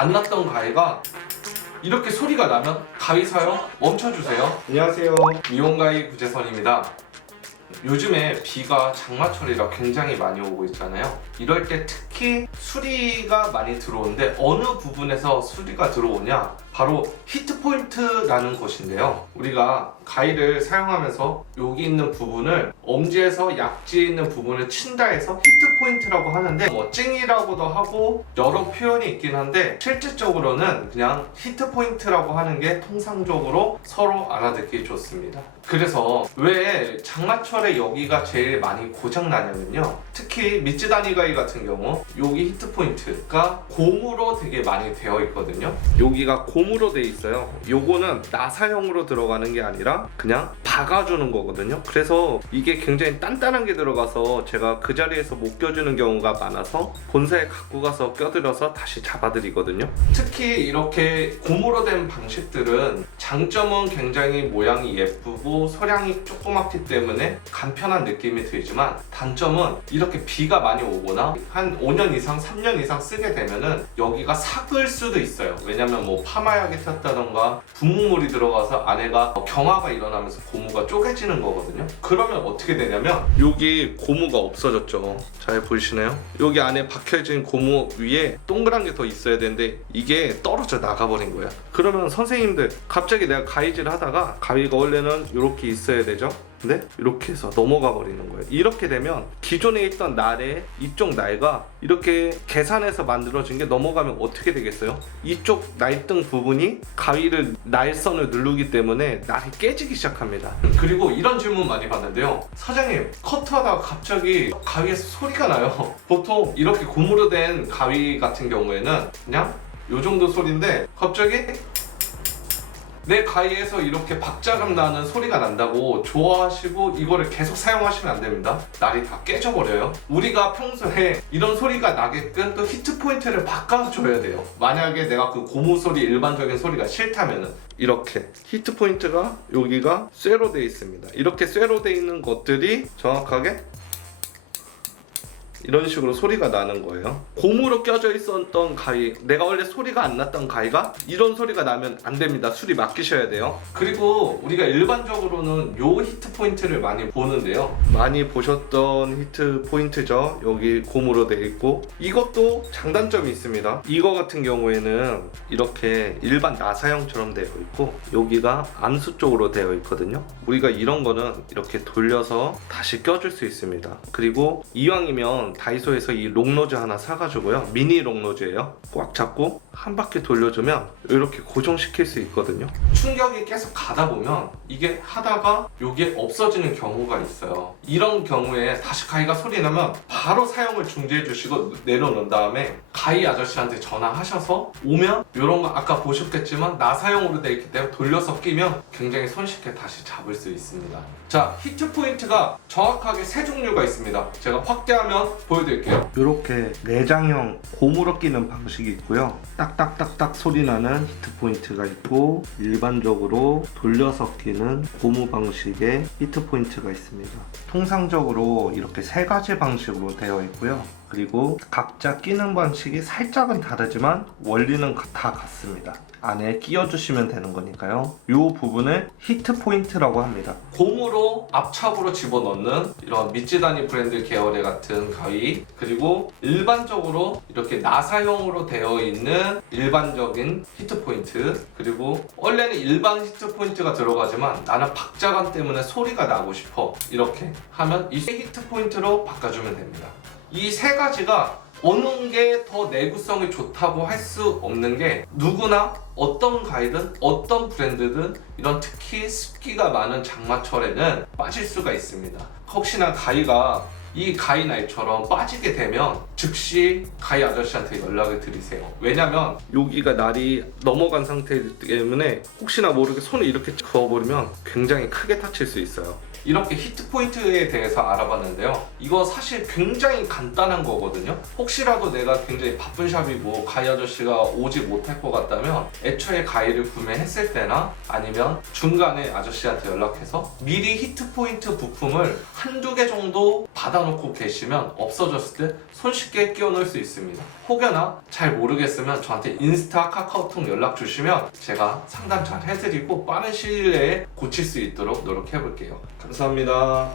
안 났던 가위가 이렇게 소리가 나면 가위 사용 멈춰주세요. 안녕하세요, 미용가위 구재선입니다. 요즘에 비가 장마철이라 굉장히 많이 오고 있잖아요. 이럴 때 특히 수리가 많이 들어오는데 어느 부분에서 수리가 들어오냐? 바로 히트포인트라는 곳인데요. 우리가 가위를 사용하면서 여기 있는 부분을 엄지에서 약지에 있는 부분을 친다 해서 히트포인트라고 하는데 찡이라고도 하고 여러 표현이 있긴 한데 실질적으로는 그냥 히트포인트라고 하는 게 통상적으로 서로 알아듣기 좋습니다. 그래서 왜 장마철에 여기가 제일 많이 고장나냐면요, 특히 미츠다니 가위 같은 경우 여기 히트포인트가 고무로 되게 많이 되어 있거든요. 여기가 고무로 되어 있어요. 요거는 나사형으로 들어가는 게 아니라 그냥 박아주는 거거든요. 그래서 이게 굉장히 단단한 게 들어가서 제가 그 자리에서 못 껴주는 경우가 많아서 본사에 갖고 가서 껴들여서 다시 잡아드리거든요. 특히 이렇게 고무로 된 방식들은 장점은 굉장히 모양이 예쁘고 소량이 조그맣기 때문에 간편한 느낌이 들지만 단점은 이렇게 비가 많이 오거나 한 5년 이상 3년 이상 쓰게 되면은 여기가 삭을 수도 있어요. 왜냐면 뭐 파마약이 탔다던가 분무물이 들어가서 안에가 경화가 일어나면서 고무가 쪼개지는 거거든요. 그러면 어떻게 되냐면 여기 고무가 없어졌죠. 잘 보이시나요? 여기 안에 박혀진 고무 위에 동그란 게 더 있어야 되는데 이게 떨어져 나가버린 거야. 그러면 선생님들 갑자기 내가 가위질을 하다가 가위가 원래는 이렇게 있어야 되죠? 근데 이렇게 해서 넘어가 버리는 거예요. 이렇게 되면 기존에 있던 날에 이쪽 날과 이렇게 계산해서 만들어진 게 넘어가면 어떻게 되겠어요? 이쪽 날등 부분이 가위를 날선을 누르기 때문에 날이 깨지기 시작합니다. 그리고 이런 질문 많이 받는데요. 사장님, 커트하다가 갑자기 가위에서 소리가 나요. 보통 이렇게 고무로 된 가위 같은 경우에는 그냥 요 정도 소리인데 갑자기 내 가위에서 이렇게 박자감 나는 소리가 난다고 좋아하시고 이거를 계속 사용하시면 안 됩니다. 날이 다 깨져버려요. 우리가 평소에 이런 소리가 나게끔 또 히트 포인트를 바꿔줘야 돼요. 만약에 내가 그 고무 소리, 일반적인 소리가 싫다면은 이렇게 히트 포인트가 여기가 쇠로 되어 있습니다. 이렇게 쇠로 되어 있는 것들이 정확하게 이런 식으로 소리가 나는 거예요. 고무로 껴져 있었던 가위, 내가 원래 소리가 안 났던 가위가 이런 소리가 나면 안 됩니다. 수리 맡기셔야 돼요. 그리고 우리가 일반적으로는 요 히트 포인트를 많이 보는데요, 많이 보셨던 히트 포인트죠. 여기 고무로 되어 있고 이것도 장단점이 있습니다. 이거 같은 경우에는 이렇게 일반 나사형처럼 되어 있고 여기가 암수 쪽으로 되어 있거든요. 우리가 이런 거는 이렇게 돌려서 다시 껴줄 수 있습니다. 그리고 이왕이면 다이소에서 이 롱노즈 하나 사가지고요, 미니 롱노즈예요. 꽉 잡고 한 바퀴 돌려주면 이렇게 고정시킬 수 있거든요. 충격이 계속 가다 보면 이게 하다가 이게 없어지는 경우가 있어요. 이런 경우에 다시 가위가 소리 나면 바로 사용을 중지해 주시고 내려놓은 다음에 가위 아저씨한테 전화하셔서 오면 이런 거 아까 보셨겠지만 나사용으로 되어 있기 때문에 돌려서 끼면 굉장히 손쉽게 다시 잡을 수 있습니다. 자, 히트 포인트가 정확하게 세 종류가 있습니다. 제가 확대하면 보여드릴게요. 이렇게 내장형 고무로 끼는 방식이 있고요, 딱딱딱딱 소리 나는 히트 포인트가 있고 일반적으로 돌려서 끼는 고무 방식의 히트 포인트가 있습니다. 통상적으로 이렇게 세 가지 방식으로 되어 있고요. 그리고 각자 끼는 방식이 살짝은 다르지만 원리는 다 같습니다. 안에 끼워주시면 되는 거니까요. 이 부분을 히트 포인트라고 합니다. 고무로 앞착으로 집어넣는 이런 미츠다니 브랜드 계열의 같은 가위, 그리고 일반적으로 이렇게 나사형으로 되어 있는 일반적인 히트 포인트, 그리고 원래는 일반 히트 포인트가 들어가지만 나는 박자감 때문에 소리가 나고 싶어, 이렇게 하면 이 히트 포인트로 바꿔주면 됩니다. 이 세 가지가 어느 게 더 내구성이 좋다고 할 수 없는 게, 누구나 어떤 가위든 어떤 브랜드든 이런 특히 습기가 많은 장마철에는 빠질 수가 있습니다. 혹시나 가위가 이 가위 날처럼 빠지게 되면 즉시 가위 아저씨한테 연락을 드리세요. 왜냐면 여기가 날이 넘어간 상태이기 때문에 혹시나 모르게 손을 이렇게 그어버리면 굉장히 크게 다칠 수 있어요. 이렇게 히트 포인트에 대해서 알아봤는데요, 이거 사실 굉장히 간단한 거거든요. 혹시라도 내가 굉장히 바쁜 샵이고 가위 아저씨가 오지 못할 것 같다면 애초에 가위를 구매했을 때나 아니면 중간에 아저씨한테 연락해서 미리 히트 포인트 부품을 한두 개 정도 받아 갖다 놓고 계시면 없어졌을 때 손쉽게 끼워 넣을 수 있습니다. 혹여나 잘 모르겠으면 저한테 인스타, 카카오톡 연락 주시면 제가 상담 잘 해드리고 빠른 시일 내에 고칠 수 있도록 노력해 볼게요. 감사합니다.